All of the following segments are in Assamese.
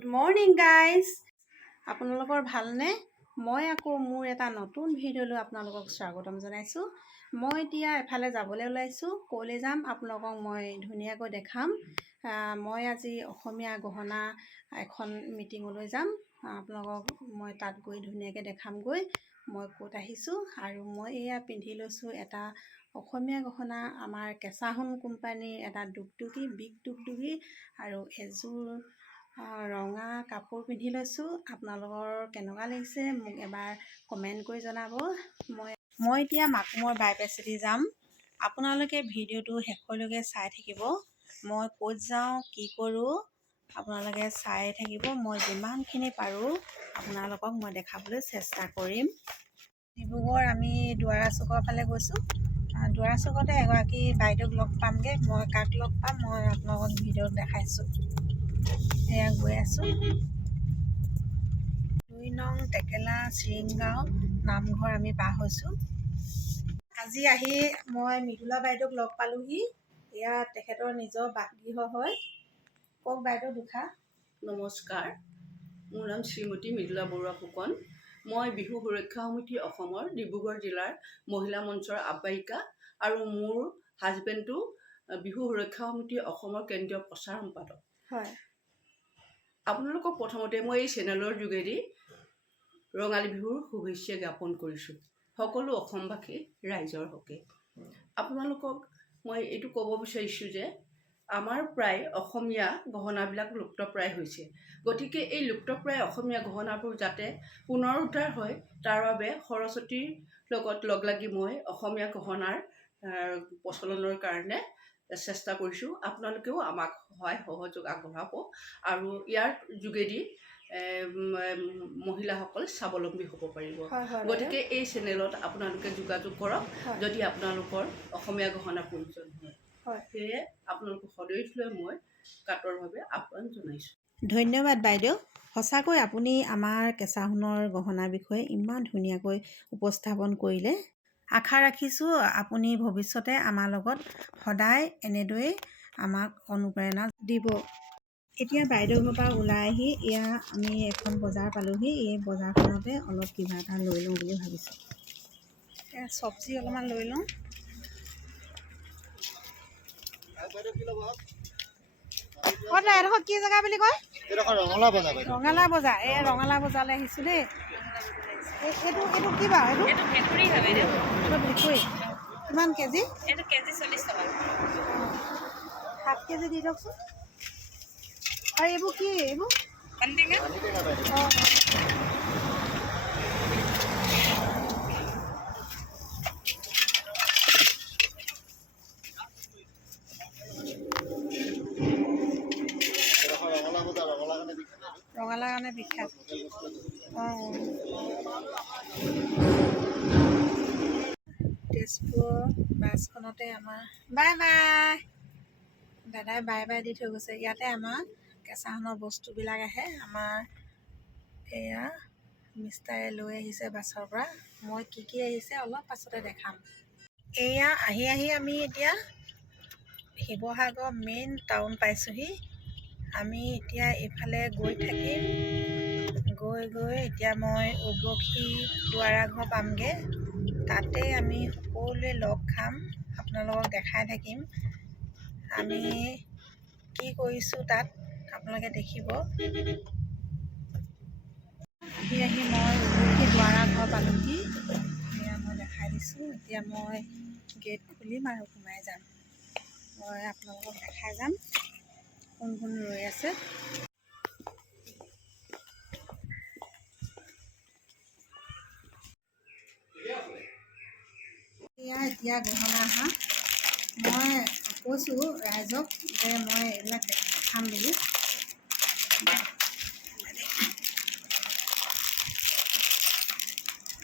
গুড মৰ্ণিং গাইজ, আপোনালোকৰ ভালনে? মই আকৌ মোৰ এটা নতুন ভিডিঅ'লৈ আপোনালোকক স্বাগতম জনাইছোঁ। মই এতিয়া এফালে যাবলৈ ওলাইছোঁ। ক'লৈ যাম আপোনালোকক মই ধুনীয়াকৈ দেখাম। মই আজি অসমীয়া গহনা এখন মিটিঙলৈ যাম। আপোনালোকক মই তাত গৈ ধুনীয়াকৈ দেখামগৈ মই ক'ত আহিছোঁ। আৰু মই এয়া পিন্ধি লৈছোঁ এটা অসমীয়া গহনা, আমাৰ কেঁচা সোণ কোম্পানীৰ এটা দুগদুগী বিগ দুগদুগী আৰু এযোৰ ৰঙা কাপোৰ পিন্ধি লৈছোঁ। আপোনালোকৰ কেনেকুৱা লাগিছে মোক এবাৰ কমেণ্ট কৰি জনাব। মই এতিয়া মাকুমৰ বাইপাছেদি যাম। আপোনালোকে ভিডিঅ'টো শেষলৈকে চাই থাকিব। মই ক'ত যাওঁ, কি কৰোঁ, আপোনালোকে চাই থাকিব। মই যিমানখিনি পাৰোঁ আপোনালোকক মই দেখাবলৈ চেষ্টা কৰিম। ডিব্ৰুগড় আমি দুৱাৰা চুকৰ ফালে গৈছোঁ। দুৱাৰা চুকতে এগৰাকী বাইদেউক লগ পামগৈ। মই কাক লগ পাম মই আপোনালোকক ভিডিঅ'ত দেখাইছোঁ। এয়া গৈ আছোঁ। 2 নং টেকেলা চিৰিংগাঁও নামঘৰ আমি পাৰ হৈছোঁ। আজি আহি মই মৃদুলা বাইদেউক লগ পালোঁহি। এয়া তেখেতৰ নিজৰ বাসগৃহ হয়। কওক বাইদেউ দুষাৰ। নমস্কাৰ, মোৰ নাম শ্ৰীমতী মৃদুলা বৰুৱা ফুকন। মই বিহু সুৰক্ষা সমিতি অসমৰ ডিব্ৰুগড় জিলাৰ মহিলা মঞ্চৰ আহ্বায়িকা আৰু মোৰ হাজবেণ্ডটো বিহু সুৰক্ষা সমিতি অসমৰ কেন্দ্ৰীয় প্ৰচাৰ সম্পাদক। হয়, আপোনালোকক প্ৰথমতে মই এই চেনেলৰ যোগেদি ৰঙালী বিহুৰ শুভেচ্ছা জ্ঞাপন কৰিছোঁ সকলো অসমবাসী ৰাইজৰ হকে। আপোনালোকক মই এইটো ক'ব বিচাৰিছোঁ যে আমাৰ প্ৰায় অসমীয়া গহনাবিলাক লুপ্তপ্ৰায় হৈছে। গতিকে এই লুপ্তপ্ৰায় অসমীয়া গহনাবোৰ যাতে পুনৰুদ্ধাৰ হয়, তাৰ বাবে সৰস্বতীৰ লগত লগ লাগি মই অসমীয়া গহনাৰ প্ৰচলনৰ কাৰণে চেষ্টা কৰিছোঁ। আপোনালোকেও আমাক সহায় সহযোগ আগবঢ়াব আৰু ইয়াৰ যোগেদি মহিলাসকল স্বাৱলম্বী হ'ব পাৰিব। গতিকে এই চেনেলত আপোনালোকে যোগাযোগ কৰক যদি আপোনালোকৰ অসমীয়া গহনা প্ৰয়োজন হয়। সেয়ে আপোনালোকক সদৈৱলৈ মই কাতৰভাৱে আহ্বান জনাইছোঁ। ধন্যবাদ বাইদেউ। সঁচাকৈ আপুনি আমাৰ কেঁচা সোণৰ গহনাৰ বিষয়ে ইমান ধুনীয়াকৈ উপস্থাপন কৰিলে। আশা ৰাখিছোঁ আপুনি ভৱিষ্যতে আমাৰ লগত সদায় এনেদৰেই আমাক অনুপ্ৰেৰণা দিব। এতিয়া বাইদেউ ঘৰৰ পৰা ওলাই আহি এয়া আমি এখন বজাৰ পালোঁহি। এই বজাৰখনতে অলপ কিবা এটা লৈ লওঁ বুলি ভাবিছোঁ। এয়া চব্জি অলপমান লৈ লওঁ। এডোখৰ কি জেগা বুলি কয়? ৰঙালাও বজাৰ। এই ৰঙালাও বজাৰলৈ আহিছোঁ দেই। এইটো কি বাৰু? এইটো ভেকুৰী হয় বাইদেউ। এইটো ভেকুৰী কিমান কেজি? এইটো কেজি 40 টকা। 7 কেজি দি দিয়কচোন। আৰু এইবোৰ কি? এইবোৰ পানীটেঙা। ৰঙালাও কাৰণে বিখ্যাত। তেজপুৰ বাছখনতে আমাৰ বাই বাই দাদাই বাই বাই দি থৈ গৈছে। ইয়াতে আমাৰ কেঁচা সোণৰ বস্তুবিলাক আহে। আমাৰ এয়া মিষ্টাৰে লৈ আহিছে বাছৰ পৰা। মই কি আহিছে অলপ পাছতে দেখাম। এয়া আহি আমি এতিয়া শিৱসাগৰ মেইন টাউন পাইছোঁহি। আমি এতিয়া এইফালে গৈ থাকিম। গৈ এতিয়া মই উৰ্বশী দুৱাৰা ঘৰ পামগৈ। তাতে আমি সকলোৱে লগ খাম। আপোনালোকক দেখাই থাকিম আমি কি কৰিছোঁ তাত, আপোনালোকে দেখিব। আহি মই উৰ্বশী দুৱাৰা ঘৰ পালোঁহি। এয়া মই দেখাই দিছোঁ। এতিয়া মই গেট খুলিম আৰু সোমাই যাম। মই আপোনালোকক দেখাই যাম কোন কোন ৰৈ আছে। এতিয়া গহনা অহা মই কৈছোঁ ৰাইজক যে মই এইবিলাক দেখাম বুলি।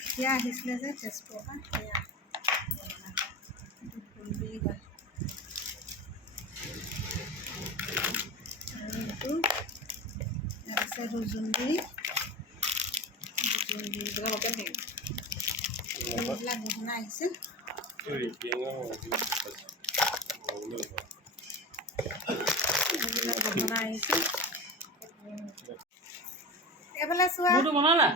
এতিয়া আহিছিলে যে তেজপুৰৰ পৰা সেয়া ফুলবিৰি হয়। আৰু এইটো আছে জোনবিৰি। এইবিলাক গহনা আহিছে। গহনা আহিছে। এইফালে চোৱা মোৰতো বনালা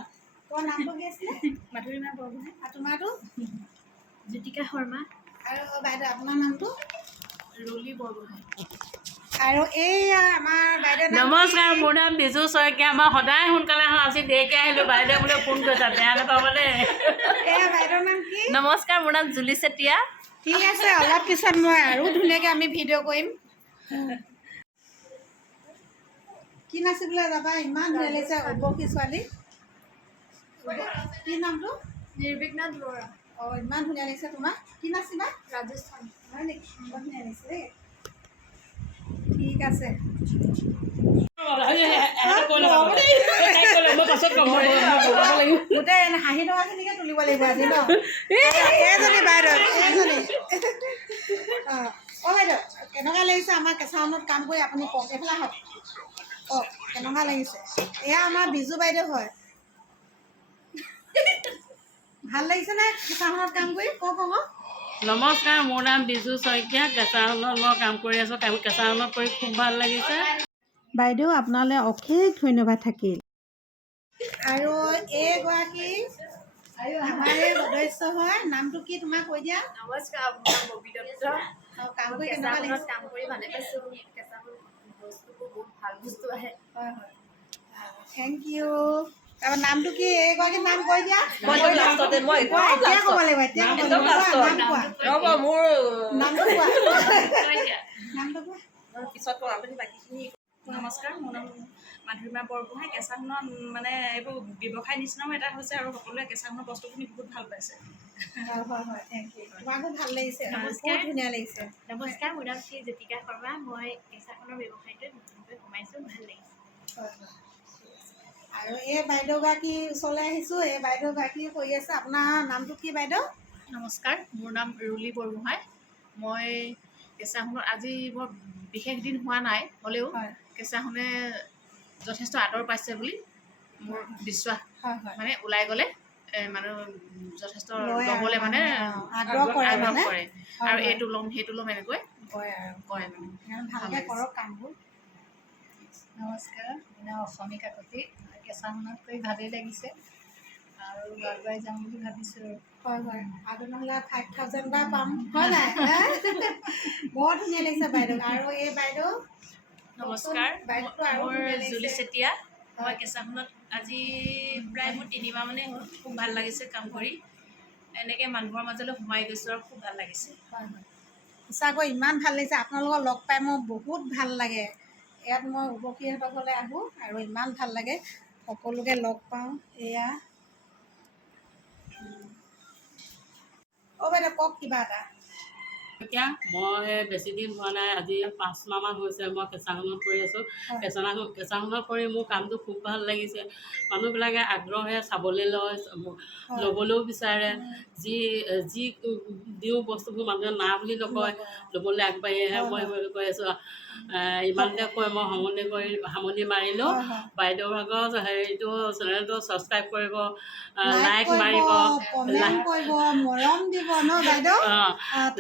তোমাৰ নামটো কি আছিলে মাধুৰীমা বৰগোহাঁই, আৰু তোমাৰটো জ্যোতিকা শৰ্মা, আৰু বাইদেউ আপোনাৰ নামটো ৰলি বৰগোহাঁই। আৰু এইয়া আমাৰ বাইদেউৰ নাম নমস্কাৰ, মোৰ নাম বিজু শইকীয়া। মই সদায় সোনকালে আহোঁ, আজি দেৰিকৈ আহিলোঁ। বাইদেউ বোলে ফোন কৰিছা, বেয়া নাপাব দেই। এয়া বাইদেউৰ নাম কি নমস্কাৰ, মোৰ নাম জুলি চেতিয়া। ঠিক আছে অলপ পিছত মই আৰু ধুনীয়াকৈ আমি ভিডিঅ' কৰিম কি নাচিবলৈ যাবা ইমান ধুনীয়া লাগিছে উপসী ছোৱালী কি নামটো নিৰ্বিঘ্না দুৱৰা, অঁ ইমান ধুনীয়া লাগিছে তোমাৰ কি নাচিবা ৰাজস্থান। হয় নেকি বৰ ধুনীয়া লাগিছে দেই ঠিক আছে গোটেই হাঁহি টকাখিনিকে তুলিব লাগিব আজি ন এইজনী বাইদেউ এইজনী অঁ বাইদেউ কেনেকুৱা লাগিছে আমাৰ কেঁচা আমত কাম কৰি আপুনি কওক এইফালে আহক কওক কেনেকুৱা লাগিছে এয়া আমাৰ বিজু বাইদেউ হয় ভাল লাগিছেনে কেঁচা আমত কাম কৰি কওক আকৌ নমস্কাৰ, মোৰ নাম বিজু শইকীয়া। কেঁচা সোণত মই কাম কৰি আছোঁ। কেঁচা সোণত কৰি খুব ভাল লাগিছে। বাইদেউ আপোনালৈ অশেষ ধন্যবাদ থাকিল আৰু এইগৰাকী আমাৰ এই সদস্য হয় নামটো কি তোমাক কৈ দিয়া নমস্কাৰ, মোৰ নাম ববী দত্ত। কাম কৰি কেঁচা কেনেকুৱা সোণত লাগিছে কাম কৰি ভালে পাইছোঁ। কেঁচা সোণ বস্তুবোৰ বহুত ভাল বস্তু আহে। হয় হয় থেংক ইউ তাৰপৰা নামটো কি এইগৰাকীৰ নাম কৈ দিয়া এতিয়া ক'ব লাগিব এতিয়া ক'ব লাগিব নাম কোৱা মোৰ নামটো কোৱা শইকীয়া। নামটো কোৱা পিছত কওঁ আপুনি বাকীখিনি নমস্কাৰ, মোৰ নাম মাধুৰীমা বৰগোহাঁই। কেঁচা সোণত মানে এইবোৰ ব্যৱসায় নিচিনাও এটা হৈছে আৰু সকলোৱে কেঁচা সোণৰ বস্তুখিনি বহুত ভাল পাইছে। হয় হয় হয় থেংক ইউ তোমাকো ভাল লাগিছে নমস্কাৰ। বহুত ধুনীয়া লাগিছে নমস্কাৰ, মোৰ নাম শ্ৰী জ্যোতিকা শৰ্মা। মই কেঁচা সোণৰ ব্যৱসায়টোত নতুনকৈ সোমাইছোঁ, ভাল লাগিছে। হয় হয় আৰু এই বাইদেউগৰাকীৰ ওচৰলৈ আহিছোঁ এই বাইদেউগৰাকী কৰি আছে আপোনাৰ নামটো কি বাইদেউ নমস্কাৰ, মোৰ নাম ৰুলি বৰগোহাঁই। মই কেঁচা সোণৰ আজি বৰ বিশেষ দিন হোৱা নাই, হ'লেও হয় কেঁচা সোণে যথেষ্ট আদৰ পাইছে বুলি মোৰ বিশ্বাস। হয় হয় মানে ওলাই গ'লে মানুহ যথেষ্ট লয় আৰু ল'বলৈ মানে আগ্ৰহ কৰে আগ্ৰহ মানে কৰে হয়, আৰু হয়। এইটো ল'ম সেইটো ল'ম এনেকৈ কয় আৰু কয় মানে। ভালকৈ কৰক কামবোৰ নমস্কাৰ, মোৰ নাম অসমী কাকতি। কেঁচা সোণত কৰি ভালেই লাগিছে আৰু আগুৱাই যাম বুলি ভাবিছোঁ। হয় হয় আৰু নহ'লে 5000 বা পাম হয় নাই বৰ ধুনীয়া লাগিছে বাইদেউ আৰু এই বাইদেউ নমস্কাৰ, বাইদেউটো আৰু মোৰ ধুনীয়া জুলি লাগিছে চেতিয়া। মই কেঁচা সোণত আজি প্ৰায় মোৰ 3 মাহ মানেই হ'ল। খুব ভাল লাগিছে কাম কৰি। এনেকৈ মানুহৰ মাজলৈ সোমাই গৈছোঁ আৰু খুব ভাল লাগিছে। হয় হয় সঁচাকৈ ইমান ভাল লাগিছে আপোনালোকক লগ পাই মোৰ বহুত ভাল লাগে ইয়াত মই উবকীহঁতৰ ঘৰলৈ আহোঁ আৰু ইমান ভাল লাগে সকলোকে লগ পাওঁ এয়া অঁ বাইদেউ কওক কিবা এটা এতিয়া মই বেছি দিন হোৱা নাই, আজি 5 মাহমান হৈছে মই কেঁচা সোণত কৰি আছোঁ। কেঁচা সোণত কৰি মোৰ কামটো খুব ভাল লাগিছে। মানুহবিলাকে আগ্ৰহে চাবলৈ লয়, ল'বলৈও বিচাৰে। যি যি দিওঁ বস্তুবোৰ মানুহে না বুলি নকয়, ল'বলৈ আগবাঢ়ি আহে। মই কৈ আছোঁ ইমানতে কৈ মই সামৰণি মাৰিলোঁ। হয় হয় বাইদেউ ভাগৰ হেৰিটো চেনেলটো ছাবস্ক্ৰাইব কৰিব, লাইক মাৰিব, কমেণ্ট কৰিব মৰম দিব ন বাইদেউ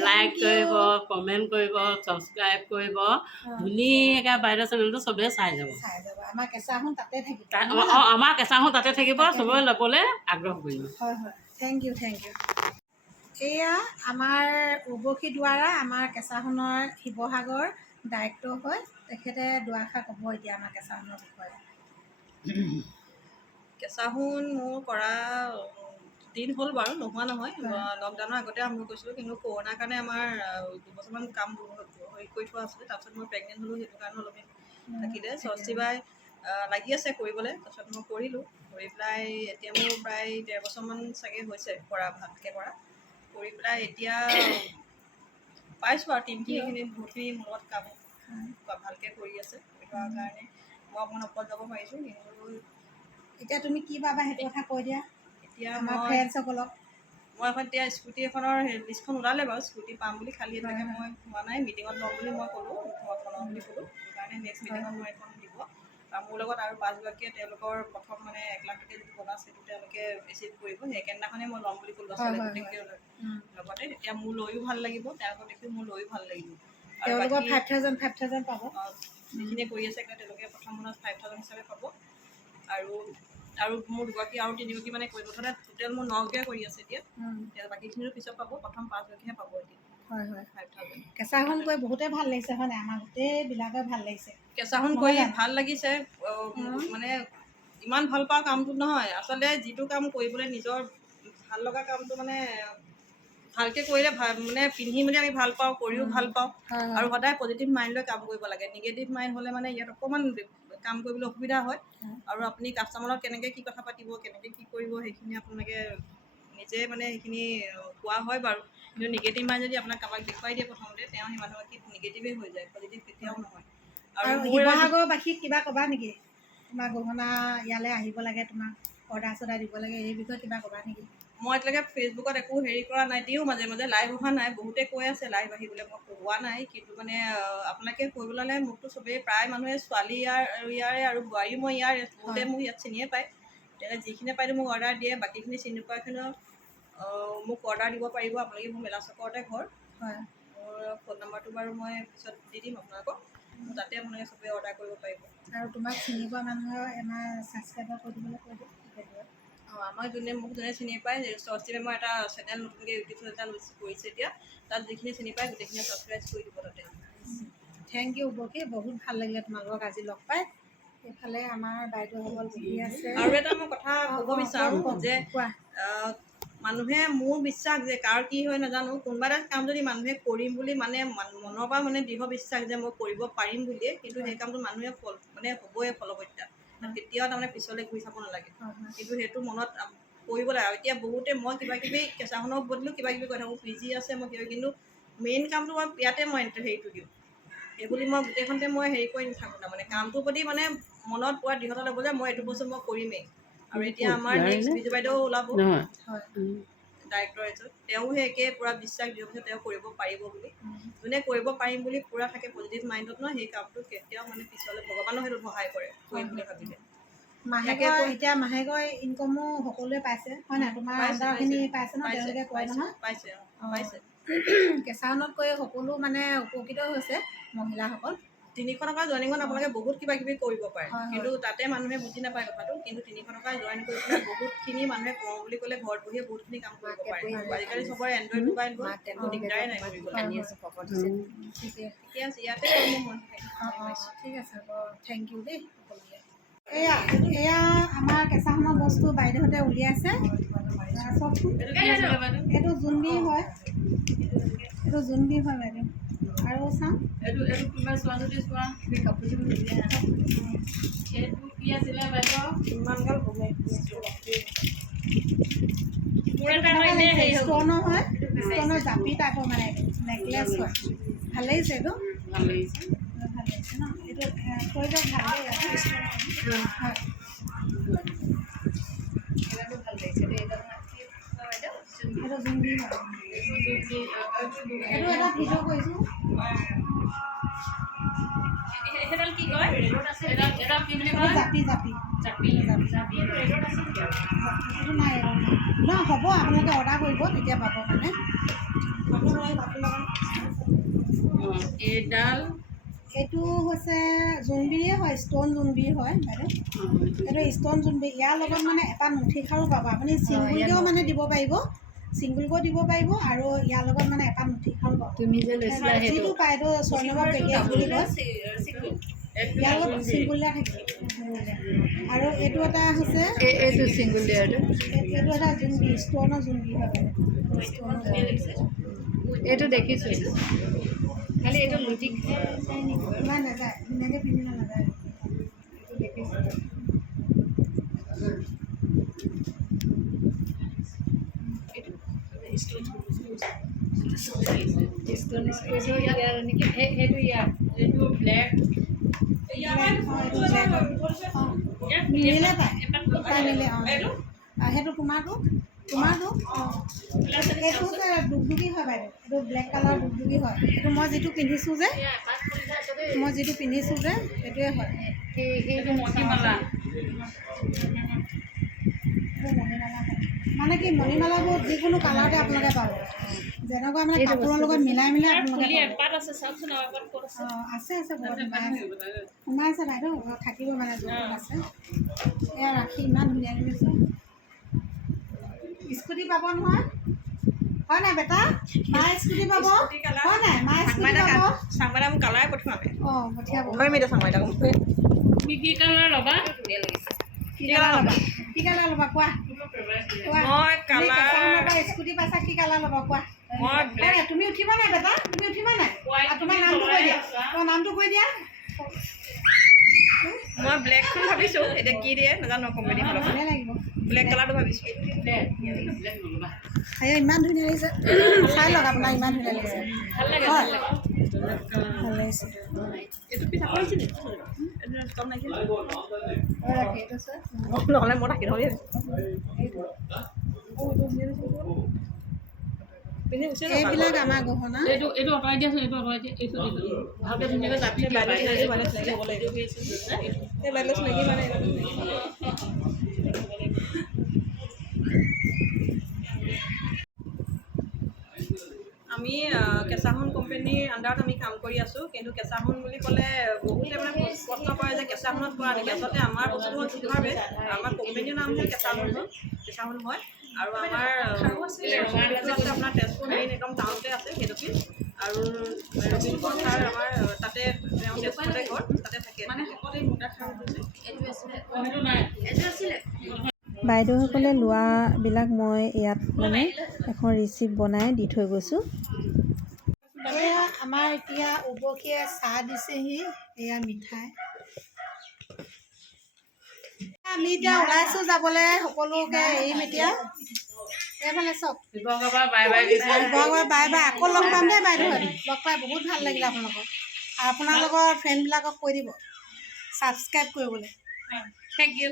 লাইক কৰিব, কমেণ্ট কৰিব, ছাবস্ক্ৰাইব কৰিব। ধুনীয়াকৈ বাইদেউ চেনেলটো চবেই চাই যাব। চাই যাব আমাৰ কেঁচা সোণ তাতে থাকিব আমাৰ কেঁচা সোণ তাতে থাকিব, চবেই ল'বলৈ আগ্ৰহ কৰিব। হয় হয় থেংক ইউ এয়া আমাৰ উৰ্বশী দ্বাৰা আমাৰ কেঁচা সোণৰ শিৱসাগৰ ডাইৰেক্টৰ হয় তেখেতে দুআষাৰ ক'ব এতিয়া আমাৰ কেঁচা সোণৰ বিষয়ে কেঁচা সোণ মোৰ কৰা দিন হ'ল বাৰু নোহোৱা নহয় লকডাউনৰ আগতে আৰম্ভ কৰিছিলোঁ কিন্তু কৰোণাৰ কাৰণে আমাৰ 2 বছৰমান কাম হেৰি কৰি থোৱা আছিলে তাৰপিছত মই প্ৰেগনেণ্ট হ'লোঁ সেইটো কাৰণে অলপ থাকিলে স্বস্তি বাই লাগি আছে কৰিবলৈ তাৰপিছত মই কৰিলোঁ কৰি পেলাই এতিয়া মোৰ প্ৰায় 13 বছৰমান চাগে হৈছে কৰা ভালকৈ কৰা কৰি পেলাই এতিয়া পাইছোঁ আৰু টিমখিনিখিনিত বহুতখিনি মূৰত কাম ভালকৈ কৰি আছে কৰি থোৱাৰ কাৰণে মই অকণমান ওপৰত যাব পাৰিছোঁ কিন্তু এতিয়া তুমি কি পাবা সেইটো কথা কৈ দিয়া এতিয়া আমাৰ মই ফ্ৰেণ্ডছসকলক এখন এতিয়া স্কুটি এখনৰ লিষ্টখন ওলালে বাৰু স্কুটি পাম বুলি খালি এতিয়ালৈকে মই হোৱা নাই মিটিঙত ল'ম বুলি মই ক'লোঁ ঘৰত ল'ম বুলি ক'লোঁ সেইকাৰণে নেক্সট মিটিঙত মই এখন দিব আৰু মোৰ লগত আৰু 5গৰাকীয়ে তেওঁলোকৰ প্ৰথম মানে 1 লাখ টকীয়া যিটো বনাছ সেইটো তেওঁলোকে ৰিচিভ কৰিব সেইকেইদিনাখনেই মই ল'ম বুলি ক'লোঁ আচলতে গোটেইকেইটা লগতে তেতিয়া মোৰ লৈও ভাল লাগিব তেওঁলোকক দেখিও মোৰ লৈও ভাল লাগিব আৰু তেওঁলোকৰ বাকী 5,000 পাব। যিখিনিয়ে কৰি আছে তেওঁলোকে প্ৰথম মানত 5,000 হিচাপে পাব। আৰু মোৰ দুগৰাকী আৰু 3গৰাকী মানে কৰিব, মুঠতে টোটেল মোৰ 9গৰাকীয়ে কৰি আছে এতিয়া। বাকীখিনিও পিছত পাব, প্ৰথম 5গৰাকীহে পাব এতিয়া হয় হয় 5,000। কেঁচা সোণ কৰি বহুতেই ভাল লাগিছে হয় নাই? আমাৰ গোটেইবিলাকে ভাল লাগিছে। কেঁচা সোণ কৰি ভাল লাগিছে। মানে ইমান ভাল পাওঁ কামটো নহয়, আচলতে যিটো কাম কৰিবলৈ নিজৰ ভাল লগা কামটো মানে ভালকৈ কৰিলে মানে পিন্ধি মেলি আমি ভাল পাওঁ, কৰিও ভাল পাওঁ। আৰু সদায় পজিটিভ মাইণ্ড লৈ কাম কৰিব লাগে। নিগেটিভ মাইণ্ড হ'লে মানে ইয়াত অকণমান কাম কৰিবলৈ অসুবিধা হয়। আৰু আপুনি কাষ্টমাৰৰ লগত কেনেকৈ কি কথা পাতিব, কেনেকৈ কি কৰিব, সেইখিনি আপোনালোকে নিজে মানে সেইখিনি কোৱা হয় বাৰু। কিন্তু নিগেটিভ মাইণ্ড যদি আপোনাক কাৰোবাক দেখুৱাই দিয়ে প্ৰথমতে, তেওঁ সেই মানুহগৰাকী নিগেটিভেই হৈ যায়, পজিটিভ কেতিয়াও নহয়। আৰু শিৱসাগৰবাসীক কিবা ক'বা নেকি? তোমাৰ গহনা ইয়ালৈ আহিব লাগে, তোমাক অৰ্ডাৰ দিব লাগে, এই বিষয়ে কিবা ক'বা নেকি? মই এতিয়ালৈকে ফেচবুকত একো হেৰি কৰা নাই, দিওঁ মাজে মাজে লাইভ অহা নাই। বহুতে কৈ আছে লাইভ আহিবলৈ, মই হোৱা নাই। কিন্তু মানে আপোনালোকে কৰিবলৈ হ'লে মোকতো চবেই প্ৰায় মানুহে ছোৱালী ইয়াৰে আৰু বোৱাৰী মই ইয়াৰে, বহুতে মোক ইয়াত চিনিয়ে পায়। তেতিয়া যিখিনিয়ে পায়তো মোক অৰ্ডাৰ দিয়ে, বাকীখিনি চিনি নোপোৱাখিনিও মোক অৰ্ডাৰ দিব পাৰিব। আপোনালোকে মোৰ মেলা চকতে ঘৰ। হয়, মোৰ ফোন নম্বৰটো বাৰু মই পিছত দি দিম আপোনালোকক, তাতে আপোনালোকে চবেই অৰ্ডাৰ কৰিব পাৰিব। আৰু তোমাক চিনি পোৱা মানুহৰ আমাৰ ছাবস্ক্ৰাইবাৰ কৰি দিবলৈ কৈ দিম। মোক যোনে চিনি পায়, ষষ্ঠী মেমৰ এটা চেনেল নতুনকৈ ইউটিউব চেনেল কৰিছে এতিয়া, তাত যিখিনি চিনি পায় গোটেইখিনি ছাবস্ক্ৰাইব কৰি দিব তাতে। থেংক ইউ বৰকে, বহুত ভাল লাগিলে তোমালোকক আজি লগ পাই। এইফালে আমাৰ বাইদেউসকল বহি আছে। আৰু এটা মই কথা ক'ব বিচাৰোঁ যে মানুহে, মোৰ বিশ্বাস যে কাৰ কি হয় নাজানো, কোনোবা এটা কাম যদি মানুহে কৰিম বুলি মানে মনৰ পৰা মানে দৃঢ় বিশ্বাস যে মই কৰিব পাৰিম বুলিয়ে, কিন্তু সেই কামটো মানুহে মানে হ'বই ফলবত্যা। কেতিয়াও তাৰমানে পিছলৈ ঘূৰি চাব নালাগে। কিন্তু সেইটো মনত কৰিব লাগে। আৰু এতিয়া বহুতে মই কিবাকিবি কেঁচা সোণৰ বদলো কিবাকিবি কৈ থাকোঁ, পিজি আছে মই কিবা, কিন্তু মেইন কামটো মই ইয়াতে মই হেৰিটো দিওঁ। সেইবুলি মই গোটেইখনতে মই হেৰি কৰি নাথাকোঁ, তাৰমানে কামটোৰ প্ৰতি মানে মনত পোৱা দৃঢ়তা ল'ব যে মই এইটো বস্তু মই কৰিমেই। আৰু এতিয়া আমাৰ নেক্সট বিজু বাইদেউ ওলাব ডাইৰেক্টৰ এজন, তেওঁ সেই একে পূৰা বিশ্বাস দিয়ক যে তেওঁ কৰিব পাৰিব বুলি। যোনে কৰিব পাৰিম বুলি পূৰা থাকে পজিটিভ মাইণ্ডত নহয়, সেই কামটো কেতিয়াও মানে পিছলৈ ভগৱানেও সেইটো সহায় কৰে কৰিম বুলি ভাবিলে। এতিয়া মাহেকৰ ইনকমো সকলোৱে পাইছে হয় নাই? তোমাৰ আণ্ডাৰখিনি পাইছে ন? তেওঁলোকে কয় নহয় পাইছে। কেঁচা সোণত কৈ সকলো মানে উপকৃত হৈছে মহিলাসকল। 300 টকা জইনিঙত আপোনালোকে বহুত কিবা কিবি কৰিব পাৰে, কিন্তু তাতে মানুহে বুজি নাপায় কথাটো। কিন্তু 300 টকা জইন কৰি পেলাই বহুতখিনি মানুহে কৰোঁ বুলি ক'লে ঘৰত বহিয়ে বহুতখিনি কাম কৰিব পাৰে। আজিকালি চবৰে এণ্ড্ৰইড মোবাইল হ'ল, একো দিগদাৰে নাই কৰিবলৈ। ঠিকে আছে, ইয়াতে কৰিব মন ঠিক আছে হ'ব, থেংক ইউ দেই সকলোকে। এয়া আমাৰ কেঁচা সোণৰ বস্তু বাইদেউহঁতে উলিয়াইছে। এইটো জোনবিৰি হয়, এইটো জোনবিৰি হয় বাইদেউ। আৰু চাওঁ এইটো কোনোবাই চোৱা যদি চোৱা, কাপোৰযোৰ এইটো কি আছিলে বাইদেউ? ইমানগাল ষ্টনৰ হয়, ষ্টনৰ জাপি টাইপৰ মানে নেকলেছ হয়। ভাল লাগিছে এইটো, ভাল লাগিছে। ভাল লাগিছে ন? এইটো কৈ দিয়ক ভাল লাগে হয়। এইটো জোনবিৰি হয়, এইটো এটা ভিডিঅ' কৰিছোঁ। সেইডাল কি কয়? এটা কি বুলি এইটো কয়? জাপি জাপি জাপি এইটো ৰেটত আছে নেকি? এইটো নাই ন, হ'ব আপোনালোকে অৰ্ডাৰ কৰিব তেতিয়া পাব মানে। এইডাল এইটো হৈছে জোনবিৰিয়ে হয়, ষ্ট'ন জোনবিৰি হয় বাইদেউ। এইটো ষ্ট'ন জোনবিৰি। ইয়াৰ লগত মানে এটা মুঠি খাৰু পাব, আপুনি ছিংগুলকৈও মানে দিব পাৰিব, ছিংগুলকৈও দিব পাৰিব। আৰু ইয়াৰ লগত মানে এটা মুঠি খাৰু পাব। তুমি যে লৈছিলা যিটো পায় এইটো স্বৰ্ণময় পেকেজ বুলি কয়। ইয়াৰ লগত ছিংগুল দিয়া থাকিব। আৰু এইটো এটা হৈছে এইটো ছিংগুল লেয়াৰটো, এইটো এটা জোনবিৰি, ষ্ট'নৰ জোনবিৰি হয় বাইদেউ। এইটো দেখিছোঁ, খালি এইটো লুটিক নাই নাযায়, ধুনীয়াকৈ পিন্ধিলে নাযায়। এইটো দেখিছোঁ। এইটো ইয়াৰ নেকি? সেইটো ইয়াৰ, এইটো ব্লেক মিলিলে পায় মিলে। সেইটো তোমাৰটো এইটো যে ডুগডুগি হয় বাইদেউ, এইটো ব্লেক কালাৰ ডুগডুগি হয়। এইটো মই যিটো পিন্ধিছোঁ যে সেইটোৱে হয়। এইটো মতিমালা। এইটো মণিমালা হয়। মানে কি মণিমালাবোৰ যিকোনো কালাৰতে আপোনালোকে পাব, যেনেকুৱা মানে কাপোৰৰ লগত মিলাই মিলাই আপোনালোকে পাব। এপাত আছে চাওকচোন আৰু এপাত ক'ত আছে। অঁ আছে বহুত সোমাই আছে বাইদেউ, থাকিব মানে য'ত আছে। এয়া ৰাখি ইমান ধুনীয়া ধুনীয়া স্কুটি পাব নহয়, হয় নাই বেটা? মায়ে স্কুটি পাব, হয় নাই? মায়ে স্কুটি পাব। চাংমাইদা মোক কালাৰে পঠিওৱানে অঁ পঠিয়াব। ধৰিম এতিয়া চাংমাইদা কি কালাৰ ল'বা? কি কালাৰ ল'বা? কি কালাৰ ল'বা কোৱা? মই কালাৰ স্কুটি পাইছা, কি কালাৰ ল'বা কোৱা? মই ব্লেক তুমি উঠিবা নাই বেটা? তুমি উঠিবা নাই? তোমাৰ নামটো কৈ দিয়া, তোমাৰ নামটো কৈ দিয়া। মই ব্লেকখন ভাবিছোঁ, এতিয়া কি দিয়ে নাজানো কোম্পানী ফালৰ পৰা ভালে লাগিব। ব্লেক কালাৰটো ভাবিছোঁ। ইমান ধুনীয়া লাগিছে, চাই লওক আপোনাৰ ইমান ধুনীয়া লাগিছে। হয় ভাল লাগিছে। এইটো পিঠা কৰিছে নেকি? কম নাইকি নহ'লে মই ৰাখি থওঁ দেই। এইবিলাক আমাৰ গহনা। এইটো আঁতৰাই দিয়াচোন, এইটো আঁতৰাই দিয়া, এইটো ভালকৈ ধুনীয়াকৈ জাপি দিয়া। আমি কেঁচা সোণ কোম্পানীৰ আণ্ডাৰত আমি কাম কৰি আছোঁ, কিন্তু কেঁচা সোণ বুলি ক'লে বহুতে মানে প্ৰশ্ন কৰে যে কেঁচা সোণত কৰা নেকি। আচলতে আমাৰ বস্তুটো হ'ল চিলভাৰ বেছ, আমাৰ কোম্পানীৰ নাম হ'ল কেঁচা সোণ হয়। আৰু আমাৰ আপোনাৰ তেজপুৰ মেইন একদম টাউনতে আছে সেইটো অফিচ। আৰু ৰবীন্দ্ৰ ছাৰ আমাৰ তাতে তেওঁ তেজপুৰতে ঘৰ, তাতে থাকে মানে সকলোৱে মোটা খাওঁ। বাইদেউসকলে লোৱাবিলাক মই ইয়াত মানে এখন ৰিচিপ্ট বনাই দি থৈ গৈছোঁ। এয়া আমাৰ এতিয়া উবকিয়ে চাহ দিছেহি, এয়া মিঠাই। আমি এতিয়া ওলাইছোঁ যাবলৈ, সকলোকে এৰিম এতিয়া। এইফালে চাওক, শিৱসাগৰ বাই বাই দিছে। Sivasagar bye bye. আকৌ লগ পাম দেই বাইদেউ, লগ পাই বহুত ভাল লাগিলে আপোনালোকক। আৰু আপোনালোকৰ ফ্ৰেণ্ডবিলাকক কৈ দিব ছাবস্ক্ৰাইব কৰিবলৈ। Thank you.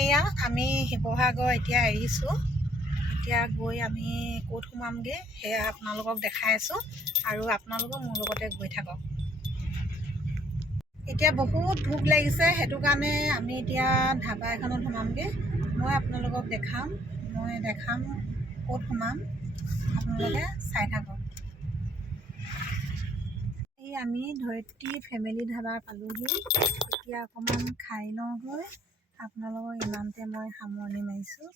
এয়া আমি শিৱসাগৰ এতিয়া এৰিছোঁ, এতিয়া গৈ আমি ক'ত সোমামগৈ সেয়া আপোনালোকক দেখাই আছোঁ, আৰু আপোনালোকেও মোৰ লগতে গৈ থাকক। এতিয়া বহুত ভোক লাগিছে, সেইটো কাৰণে আমি এতিয়া ধাবা এখনত সোমামগৈ। মই আপোনালোকক দেখাম ক'ত সোমাম, আপোনালোকে চাই থাকক। এই আমি ধৰিত্ৰী ফেমিলি ধাবা পালোঁহি। এতিয়া অকণমান খাই লওঁ গৈ, আপোনালোকক ইমানতে মই সামৰণি মাৰিছোঁ।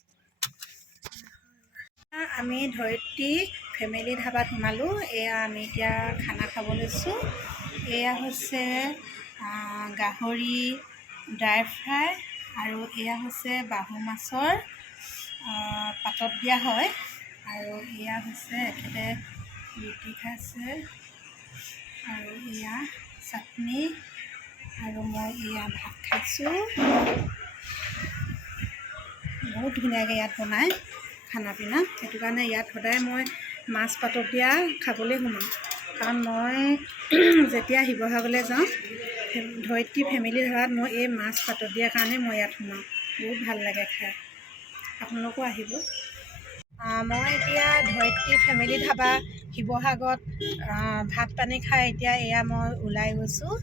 আমি ধৰিত্ৰী ফেমিলি ধাবাত সোমালোঁ। এয়া আমি এতিয়া খানা খাব লৈছোঁ। এয়া হৈছে গাহৰি ড্ৰাই ফ্ৰাই, আৰু এয়া হৈছে বাহু মাছৰ পাতত দিয়া হয়, আৰু এয়া হৈছে এখেতে ৰুটি খাইছে, আৰু এয়া চাটনি, আৰু মই এয়া ভাত খাইছোঁ। বহুত ধুনীয়াকৈ ইয়াত বনায় খানা পিনা, সেইটো কাৰণে ইয়াত সদায় মই মাছ পাতত দিয়া খাবলৈ সোমাওঁ। কাৰণ মই যেতিয়া শিৱসাগৰলৈ যাওঁ, ধৰিত্ৰী ফেমিলি ধাবাত মই এই মাছ পাতত দিয়াৰ কাৰণে মই ইয়াত সোমাওঁ। বহুত ভাল লাগে খাই, আপোনালোকো আহিব। মই এতিয়া ধৰিত্ৰী ফেমিলি ধাবা শিৱসাগৰত ভাত পানী খাই এতিয়া এয়া মই ওলাই গৈছোঁ।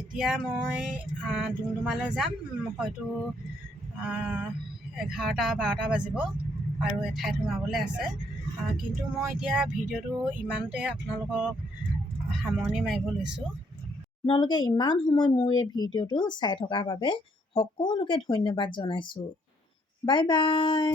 এতিয়া মই ডুমডুমালৈ যাম, হয়তো 11-12 বাজিব, আৰু এঠাইত সোমাবলৈ আছে। কিন্তু মই এতিয়া ভিডিঅ'টো ইমানতে আপোনালোকক সামৰণি মাৰিব লৈছোঁ। আপোনালোকে ইমান সময় মোৰ এই ভিডিঅ'টো চাই থকাৰ বাবে সকলোকে ধন্যবাদ জনাইছোঁ। Bye bye.